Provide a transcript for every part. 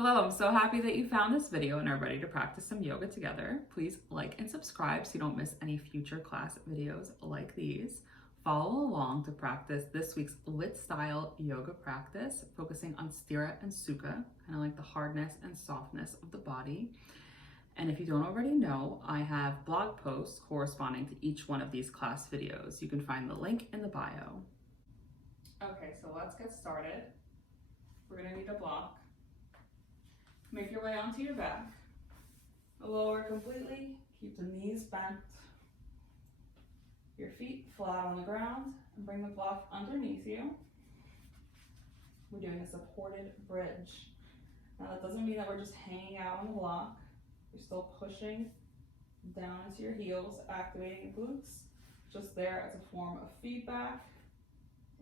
Hello, I'm so happy that you found this video and are ready to practice some yoga together. Please like and subscribe so you don't miss any future class videos like these. Follow along to practice this week's LYT style yoga practice, focusing on stira and sukha, kind of like the hardness and softness of the body. And if you don't already know, I have blog posts corresponding to each one of these class videos. You can find the link in the bio. Okay, so let's get started. We're gonna need a block. Make your way onto your back. Lower completely, keep the knees bent. Your feet flat on the ground, and bring the block underneath you. We're doing a supported bridge. Now that doesn't mean that we're just hanging out on the block. You're still pushing down into your heels, activating your glutes. Just there as a form of feedback,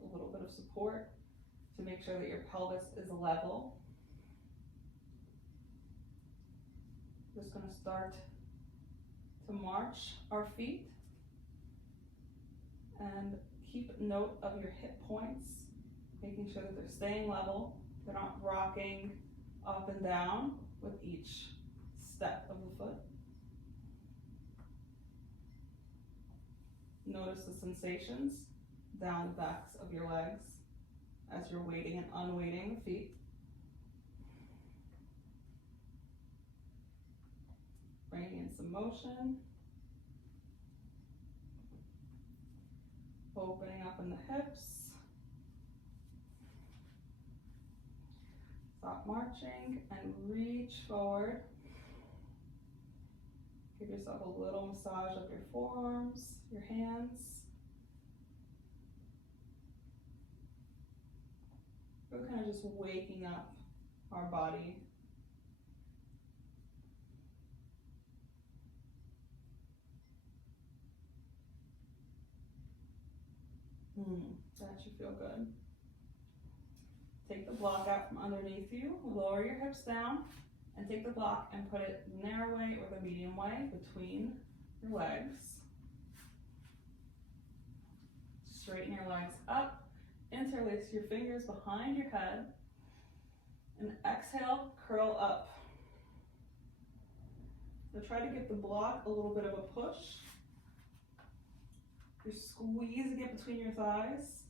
a little bit of support to make sure that your pelvis is level. Just going to start to march our feet and keep note of your hip points, making sure that they're staying level. They're not rocking up and down with each step of the foot. Notice the sensations down the backs of your legs as you're weighting and unweighting the feet. Bringing in some motion, opening up in the hips, stop marching and reach forward. Give yourself a little massage of your forearms, your hands. We're kind of just waking up our body. That should feel good. Take the block out from underneath you, lower your hips down, and take the block and put it narrow way or the medium way between your legs. Straighten your legs up, interlace your fingers behind your head, and exhale, curl up. So try to give the block a little bit of a push. You're squeezing it between your thighs.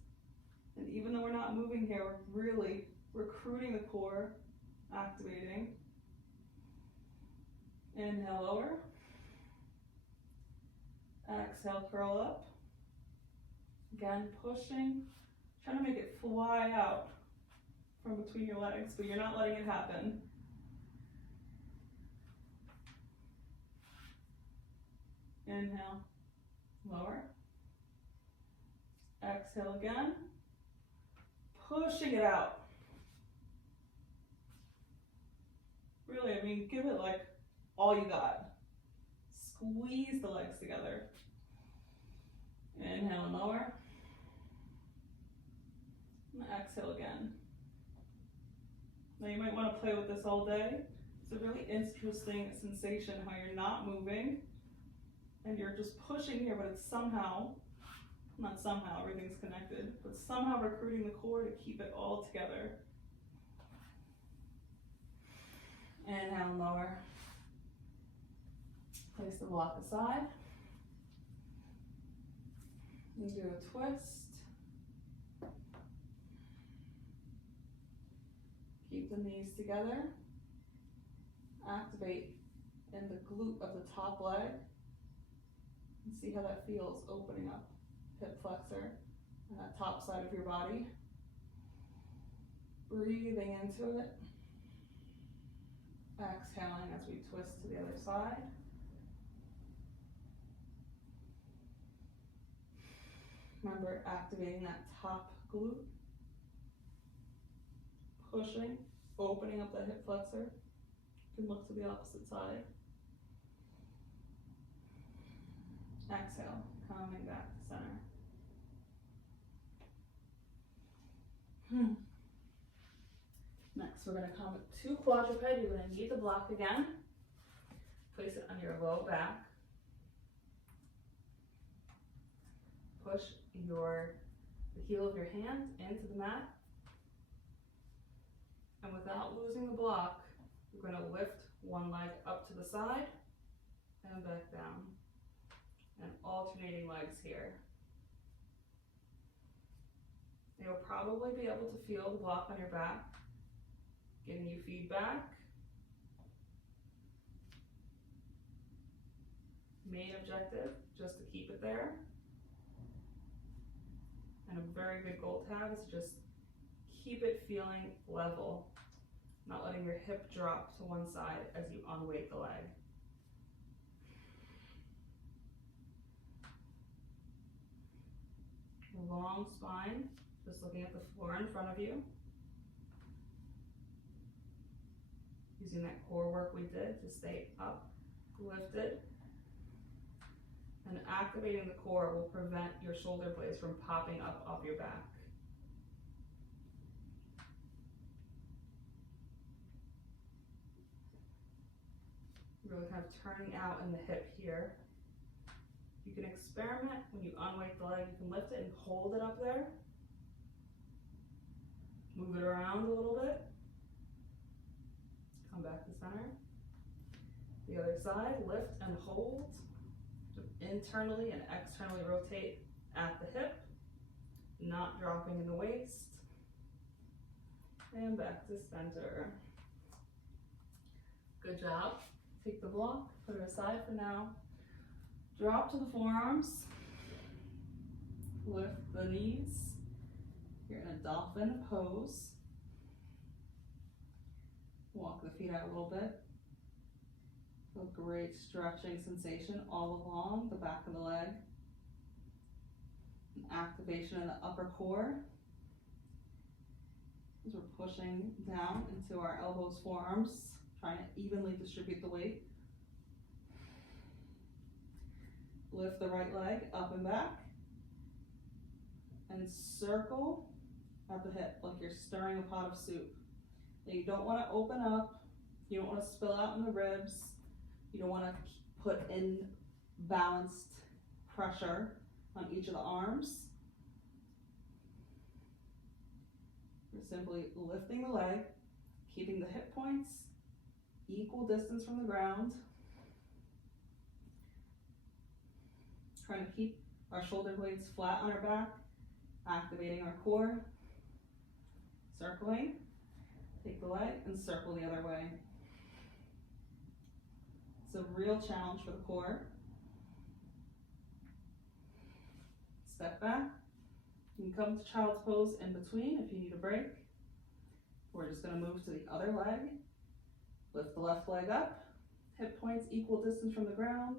And even though we're not moving here, we're really recruiting the core, activating. Inhale, lower. Exhale, curl up. Again, pushing. Trying to make it fly out from between your legs, but you're not letting it happen. Inhale, lower. Exhale again. Pushing it out. Really, give it like all you got. Squeeze the legs together. Inhale and lower. And exhale again. Now you might want to play with this all day. It's a really interesting sensation how you're not moving and you're just pushing here, but it's somehow, not somehow, everything's connected, but somehow recruiting the core to keep it all together. Inhale and lower. Place the block aside. And do a twist. Keep the knees together. Activate in the glute of the top leg. And see how that feels opening up. Hip flexor and that top side of your body. Breathing into it. Exhaling as we twist to the other side. Remember activating that top glute. Pushing, opening up that hip flexor. You can look to the opposite side. Exhale, coming back to center. Next, we're going to come to quadruped. You're going to knee the block again. Place it on your low back. Push the heel of your hand into the mat. And without losing the block, We're going to lift one leg up to the side and back down, and alternating legs here. You'll probably be able to feel the block on your back, giving you feedback. Main objective, just to keep it there. And a very good goal to have is just keep it feeling level, not letting your hip drop to one side as you unweight the leg. Long spine, just looking at the floor in front of you. Using that core work we did to stay up, lifted. And activating the core will prevent your shoulder blades from popping up off your back. Really kind of turning out in the hip here. You can experiment when you unweight the leg. You can lift it and hold it up there. Move it around a little bit. Come back to center. The other side, lift and hold. Internally and externally rotate at the hip, not dropping in the waist. And back to center. Good job. Take the block, put it aside for now. Drop to the forearms. Lift the knees. You're in a dolphin pose. Walk the feet out a little bit. Feel great stretching sensation all along the back of the leg. An activation in the upper core as we're pushing down into our elbows, forearms, trying to evenly distribute the weight. Lift the right leg up and back and circle at the hip like you're stirring a pot of soup. Now you don't want to open up, you don't want to spill out in the ribs. You don't want to put in balanced pressure on each of the arms. We're simply lifting the leg, keeping the hip points equal distance from the ground. Trying to keep our shoulder blades flat on our back, activating our core. Circling, take the leg and circle the other way. It's a real challenge for the core. Step back. You can come to child's pose in between if you need a break. We're just going to move to the other leg. Lift the left leg up. Hip points equal distance from the ground.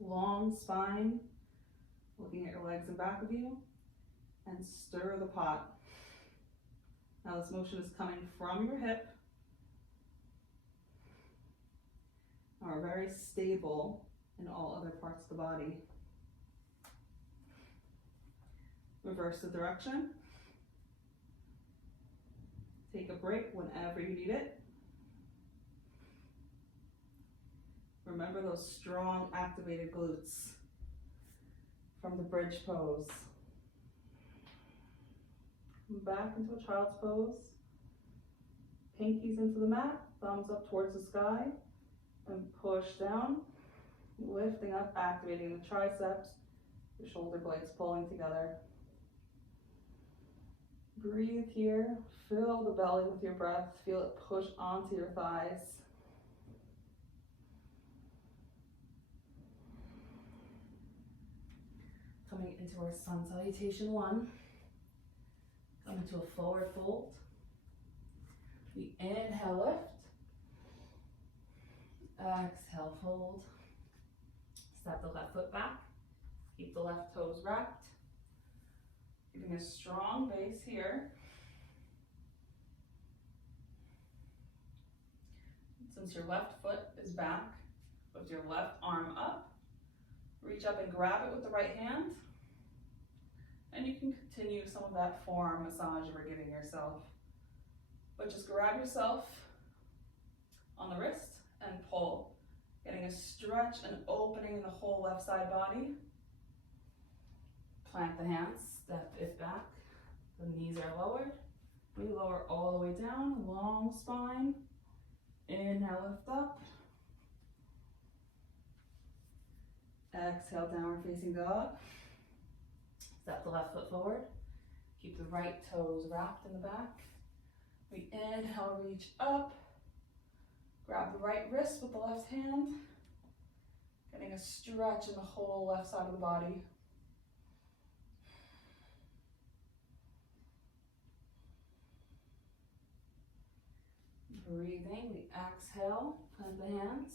Long spine. Looking at your legs in back of you. And stir the pot. Now this motion is coming from your hip. Are very stable in all other parts of the body. Reverse the direction. Take a break whenever you need it. Remember those strong activated glutes from the bridge pose. Back into a child's pose. Pinkies into the mat, thumbs up towards the sky. And push down, lifting up, activating the triceps, your shoulder blades pulling together. Breathe here, fill the belly with your breath, feel it push onto your thighs. Coming into our sun salutation 1. Come into a forward fold. We inhale, lift. Exhale, fold. Step the left foot back. Keep the left toes wrapped. Giving a strong base here. Since your left foot is back, lift your left arm up. Reach up and grab it with the right hand. And you can continue some of that forearm massage you were giving yourself. But just grab yourself on the wrist and pull, getting a stretch and opening in the whole left side body. Plant the hands, step it back. The knees are lowered. We lower all the way down, long spine. Inhale, lift up. Exhale, downward facing dog. Step the left foot forward. Keep the right toes wrapped in the back. We inhale, reach up. Grab the right wrist with the left hand. Getting a stretch in the whole left side of the body. Breathing, we exhale, plant the hands.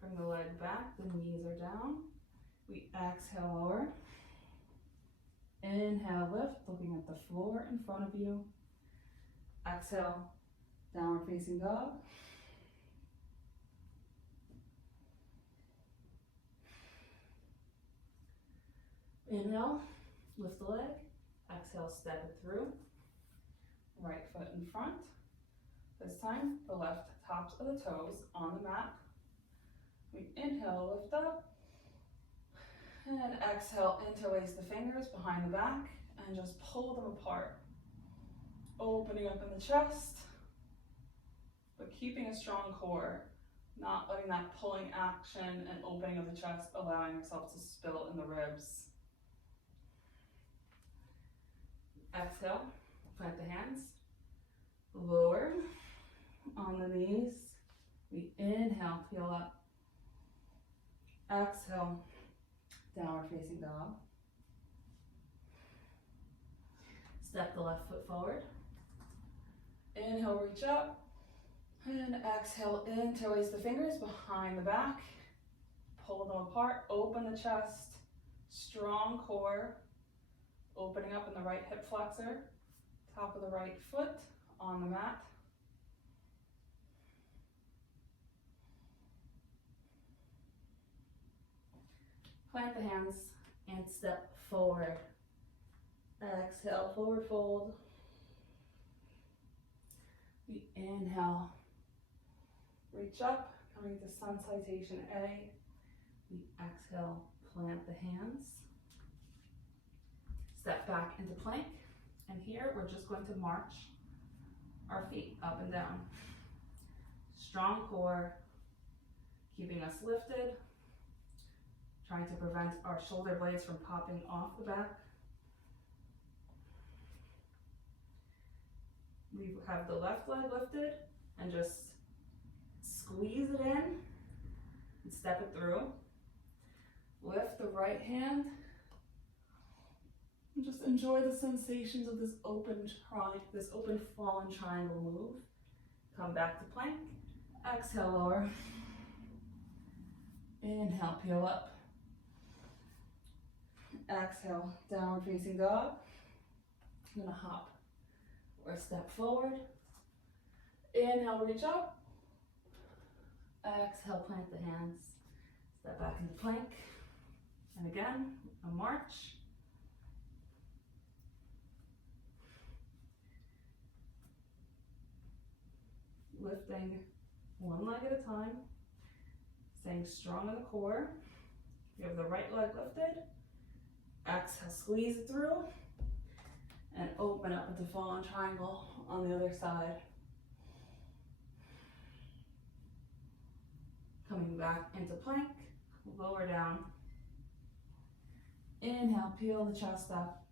Bring the leg back, the knees are down. We exhale, lower. Inhale, lift, looking at the floor in front of you. Exhale, downward facing dog. Inhale, lift the leg. Exhale, step it through. Right foot in front. This time, the left tops of the toes on the mat. We inhale, lift up. And exhale, interlace the fingers behind the back and just pull them apart. Opening up in the chest, but keeping a strong core, not letting that pulling action and opening of the chest, allowing yourself to spill in the ribs. Exhale, plant the hands, lower on the knees. We inhale, peel up. Exhale, downward facing dog. Step the left foot forward. Inhale, reach up. And exhale, interlace the fingers behind the back. Pull them apart, open the chest, strong core. Opening up in the right hip flexor, top of the right foot on the mat. Plant the hands and step forward. Exhale, forward fold. We inhale, reach up, coming to sun salutation A. We exhale, plant the hands. Step back into plank, and here we're just going to march our feet up and down. Strong core, keeping us lifted, trying to prevent our shoulder blades from popping off the back. We have the left leg lifted and just squeeze it in and step it through. Lift the right hand. And just enjoy the sensations of this open fallen triangle move. Come back to plank. Exhale, lower. Inhale, peel up. Exhale, downward facing dog. I'm gonna hop or step forward. Inhale, reach up. Exhale, plant the hands. Step back into plank. And again, a march. Lifting one leg at a time, staying strong in the core. You have the right leg lifted. Exhale, squeeze it through, and open up into fallen triangle on the other side. Coming back into plank, lower down. Inhale, peel the chest up,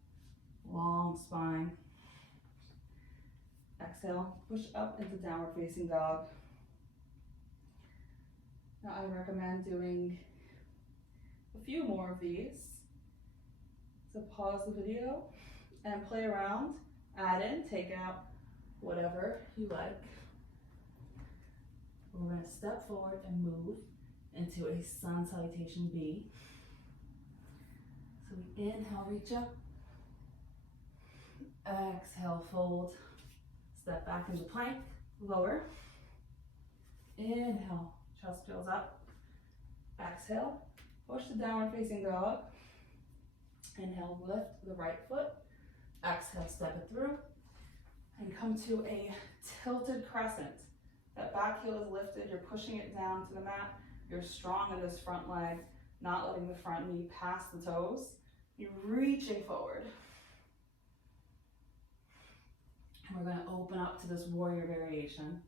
long spine. Exhale, push up into downward facing dog. Now I recommend doing a few more of these. So pause the video and play around, add in, take out whatever you like. We're going to step forward and move into a sun salutation B. So we inhale, reach up. Exhale, fold. Step back into plank, lower. Inhale, chest fills up. Exhale, push the downward facing dog. Inhale, lift the right foot. Exhale, step it through. And come to a tilted crescent. That back heel is lifted, you're pushing it down to the mat. You're strong in this front leg, not letting the front knee pass the toes. You're reaching forward. And we're going to open up to this warrior variation.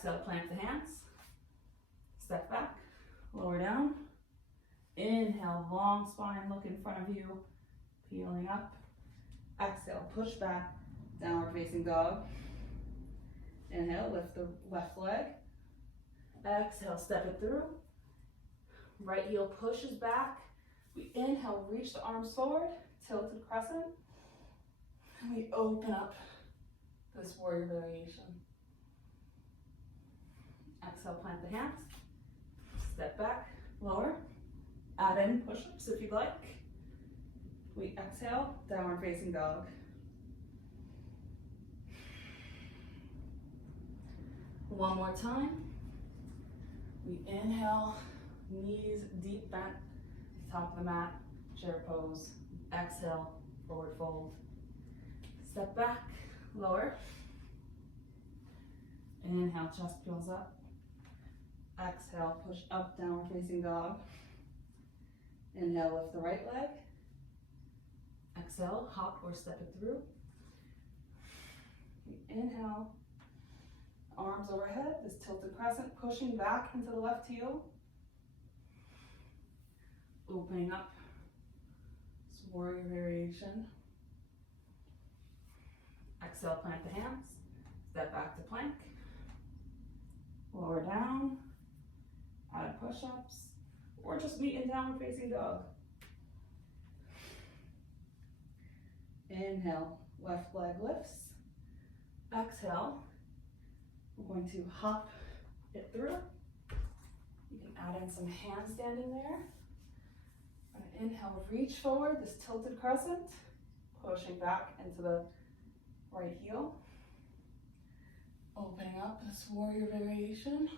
Exhale, plant the hands. Step back, lower down. Inhale, long spine, look in front of you, peeling up. Exhale, push back, downward facing dog. Inhale, lift the left leg. Exhale, step it through. Right heel pushes back. We inhale, reach the arms forward, tilted crescent. And we open up this warrior variation. Exhale, plant the hands. Step back, lower. Add in push-ups if you'd like. We exhale, downward facing dog. One more time. We inhale, knees deep bent, top of the mat, chair pose. Exhale, forward fold. Step back, lower. Inhale, chest peels up. Exhale, push up, downward facing dog. Inhale, lift the right leg. Exhale, hop or step it through. Inhale, arms overhead, this tilted crescent, pushing back into the left heel. Opening up, this warrior variation. Exhale, plant the hands, step back to plank. Lower down, add push-ups, or just meet in downward facing dog. Inhale, left leg lifts. Exhale, we're going to hop it through. You can add in some handstanding there. Inhale, reach forward, this tilted crescent, pushing back into the right heel. Opening up this warrior variation.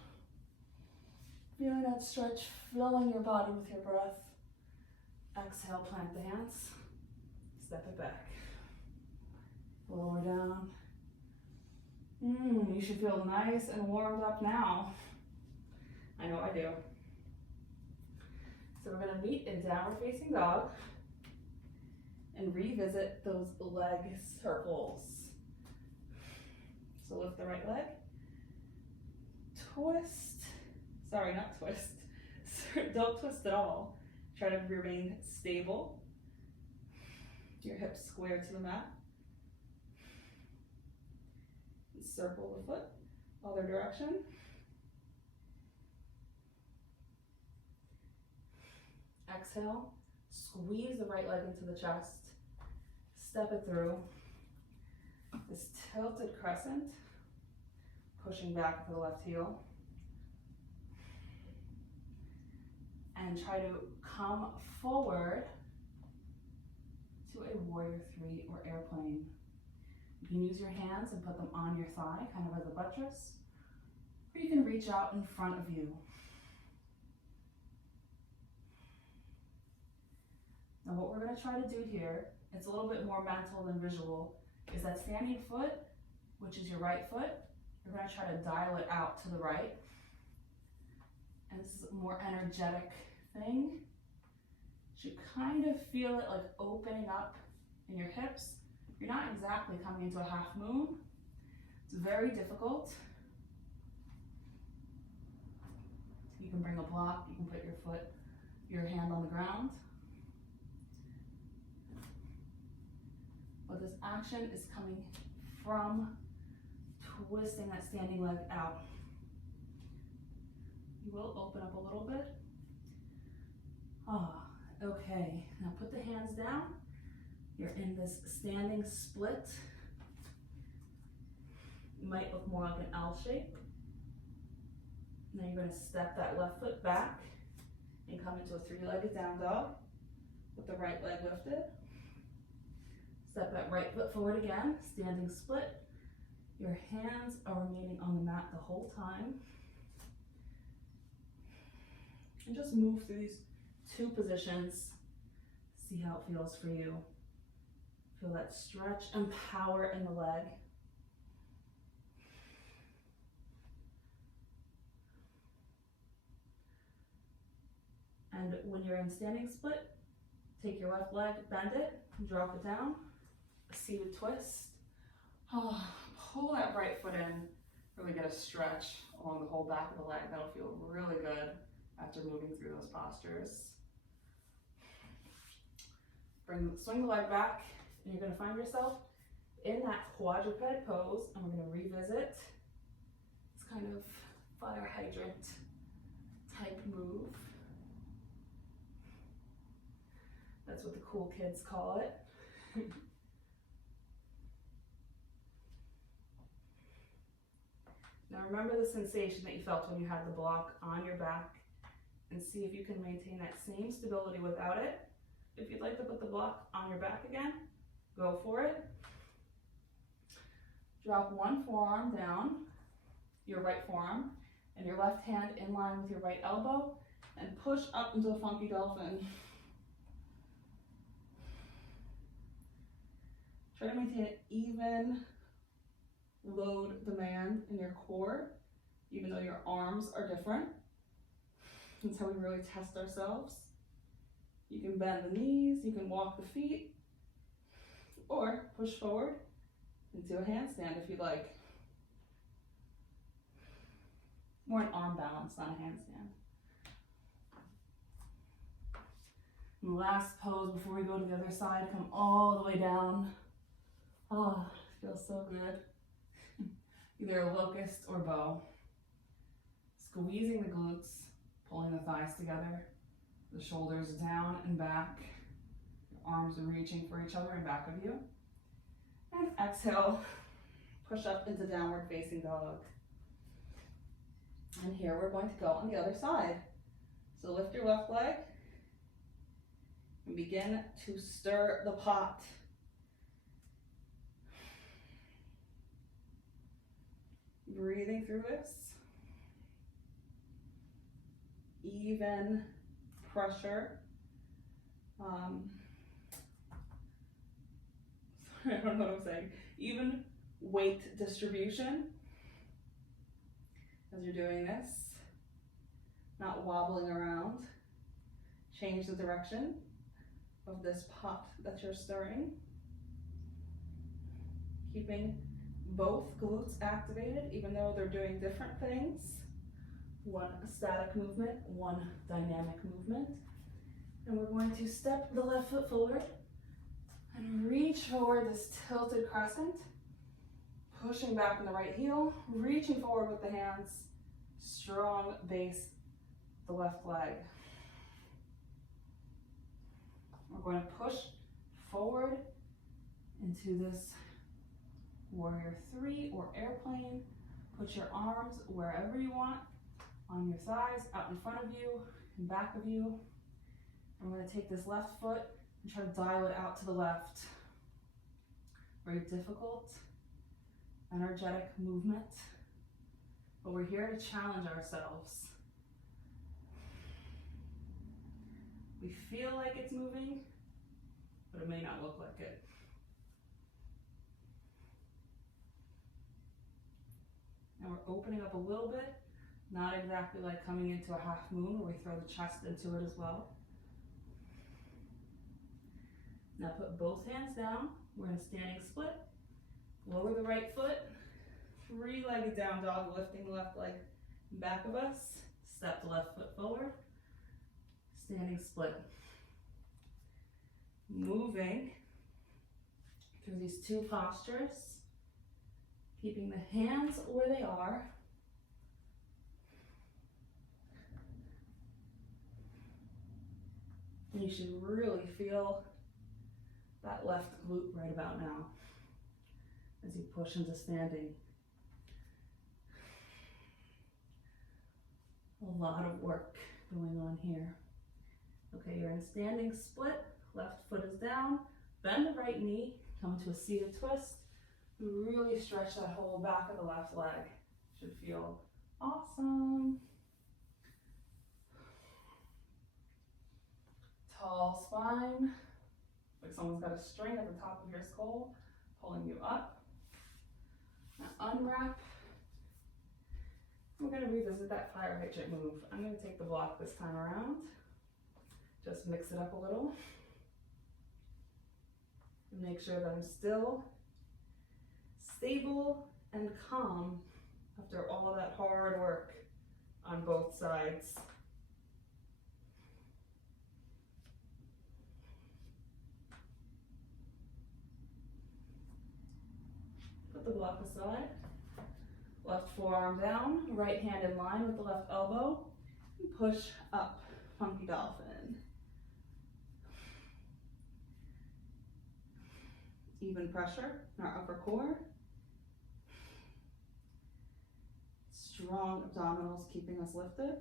Feeling that stretch, filling your body with your breath. Exhale, plant the hands, step it back. Lower down. You should feel nice and warmed up now. I know I do. So we're gonna meet in downward facing dog and revisit those leg circles. So lift the right leg, twist, sorry, not twist, don't twist at all. Try to remain stable. Your hips square to the mat. Circle the foot, other direction. Exhale, squeeze the right leg into the chest, step it through. This tilted crescent, pushing back to the left heel. And try to come forward to a warrior three or airplane. You can use your hands and put them on your thigh, kind of as a buttress, or you can reach out in front of you. Now what we're going to try to do here, it's a little bit more mental than visual, is that standing foot, which is your right foot, you're going to try to dial it out to the right. And this is a more energetic thing. You should kind of feel it like opening up in your hips. You're not exactly coming into a half moon. It's very difficult. You can bring a block, you can put your hand on the ground. But this action is coming from twisting that standing leg out. You will open up a little bit. Okay. Now put the hands down. You're in this standing split. It might look more like an L shape. Now you're going to step that left foot back and come into a three-legged down dog with the right leg lifted. Step that right foot forward again, standing split. Your hands are remaining on the mat the whole time. And just move through these two positions. See how it feels for you. Feel that stretch and power in the leg. And when you're in standing split, take your left leg, bend it, drop it down. Seated twist. Pull that right foot in, Really get a stretch along the whole back of the leg. That'll feel really good after moving through those postures. Swing the leg back, and you're going to find yourself in that quadruped pose, and we're going to revisit this kind of fire hydrant type move. That's what the cool kids call it. Now remember the sensation that you felt when you had the block on your back, and see if you can maintain that same stability without it. If you'd like to put the block on your back again, go for it. Drop one forearm down, your right forearm, and your left hand in line with your right elbow, and push up into a funky dolphin. Try to maintain an even load demand in your core, even though your arms are different. That's how we really test ourselves. You can bend the knees, you can walk the feet, or push forward into a handstand if you'd like. More an arm balance, not a handstand. And last pose before we go to the other side, come all the way down. Oh, feels so good. Either a locust or bow. Squeezing the glutes, pulling the thighs together, the shoulders down and back, your arms reaching for each other in back of you. And exhale, push up into downward facing dog. And here we're going to go on the other side. So lift your left leg and begin to stir the pot. Breathing through this. Even pressure. I don't know what I'm saying. Even weight distribution as you're doing this. Not wobbling around. Change the direction of this pot that you're stirring. Keeping both glutes activated, even though they're doing different things. One static movement, one dynamic movement. And we're going to step the left foot forward and reach forward this tilted crescent, pushing back in the right heel, reaching forward with the hands, strong base the left leg. We're going to push forward into this warrior 3 or airplane. Put your arms wherever you want, on your thighs, out in front of you, in back of you. I'm going to take this left foot and try to dial it out to the left. Very difficult, energetic movement, but we're here to challenge ourselves. We feel like it's moving, but it may not look like it. And we're opening up a little bit, not exactly like coming into a half moon where we throw the chest into it as well. Now put both hands down. We're in a standing split. Lower the right foot. 3-legged down dog, lifting the left leg back of us. Step the left foot forward. Standing split. Moving through these two postures. Keeping the hands where they are. And you should really feel that left glute right about now as you push into standing. A lot of work going on here. Okay, you're in a standing split. Left foot is down. Bend the right knee. Come to a seated twist. Really stretch that whole back of the left leg. Should feel awesome. Tall spine. Like someone's got a string at the top of your skull, pulling you up. Now unwrap. We're going to revisit that fire hydrant move. I'm going to take the block this time around. Just mix it up a little. And make sure that I'm still stable and calm after all of that hard work on both sides. Put the block aside. Left forearm down, right hand in line with the left elbow. And push up, funky dolphin. Even pressure in our upper core. Strong abdominals keeping us lifted.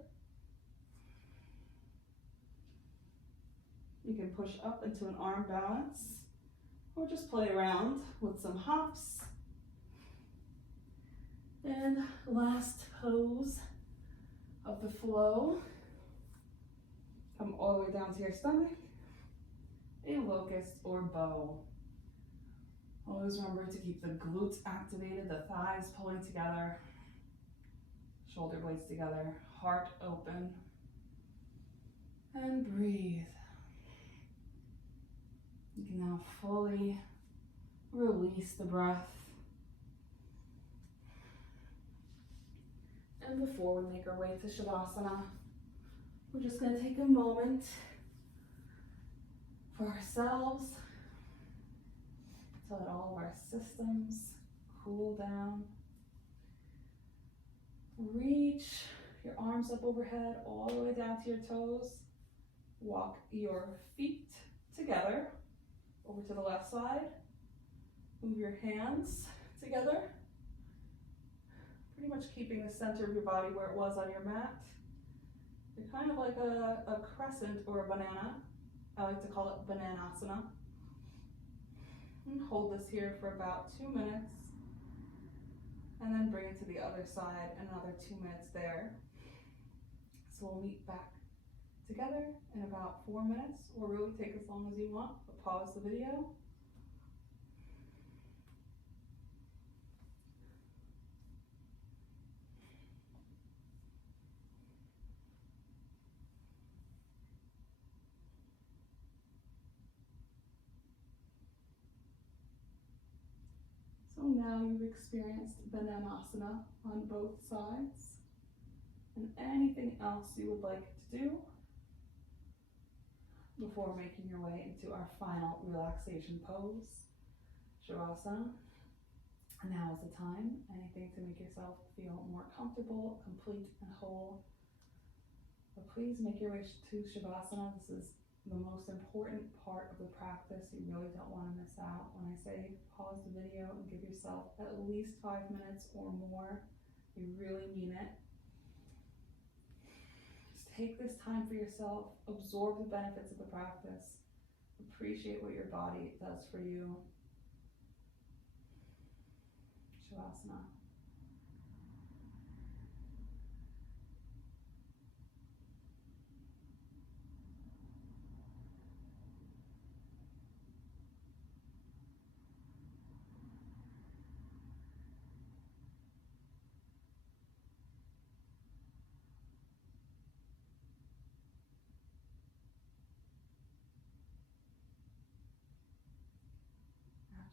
You can push up into an arm balance or just play around with some hops. And last pose of the flow. Come all the way down to your stomach. A locust or bow. Always remember to keep the glutes activated, the thighs pulling together, shoulder blades together, heart open. And breathe. You can now fully release the breath. And before we make our way to Shavasana, we're just going to take a moment for ourselves to let all of our systems cool down. Reach your arms up overhead all the way down to your toes. Walk your feet together over to the left side. Move your hands together. Pretty much keeping the center of your body where it was on your mat. You're kind of like a crescent or a banana. I like to call it bananasana. And hold this here for about 2 minutes. And then bring it to the other side, another 2 minutes there. So we'll meet back together in about 4 minutes, or really take as long as you want, but pause the video. So now you've experienced bananasana on both sides. And anything else you would like to do before making your way into our final relaxation pose, Shavasana. Now is the time. Anything to make yourself feel more comfortable, complete, and whole. But please make your way to Shavasana. This is the most important part of the practice. You really don't want to miss out. When I say pause the video and give yourself at least 5 minutes or more, you really mean it. Just take this time for yourself, absorb the benefits of the practice, appreciate what your body does for you. Shavasana.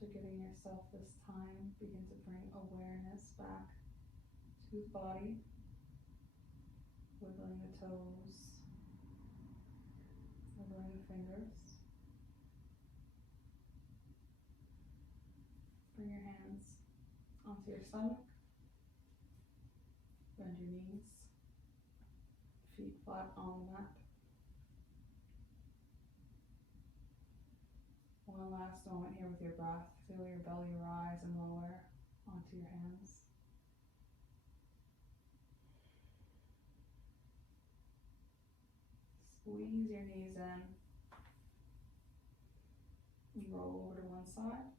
After giving yourself this time, begin to bring awareness back to the body, wiggling the toes, wiggling the fingers. Bring your hands onto your stomach, bend your knees, feet flat on the mat. One last moment here with your breath. Feel your belly rise and lower onto your hands. Squeeze your knees in. And roll over to one side.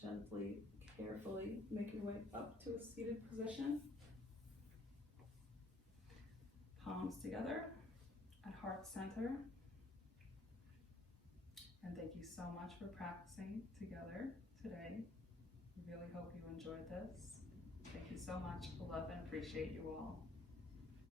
Gently, carefully make your way up to a seated position. Palms together at heart center. And thank you so much for practicing together today. I really hope you enjoyed this. Thank you so much. Love and appreciate you all.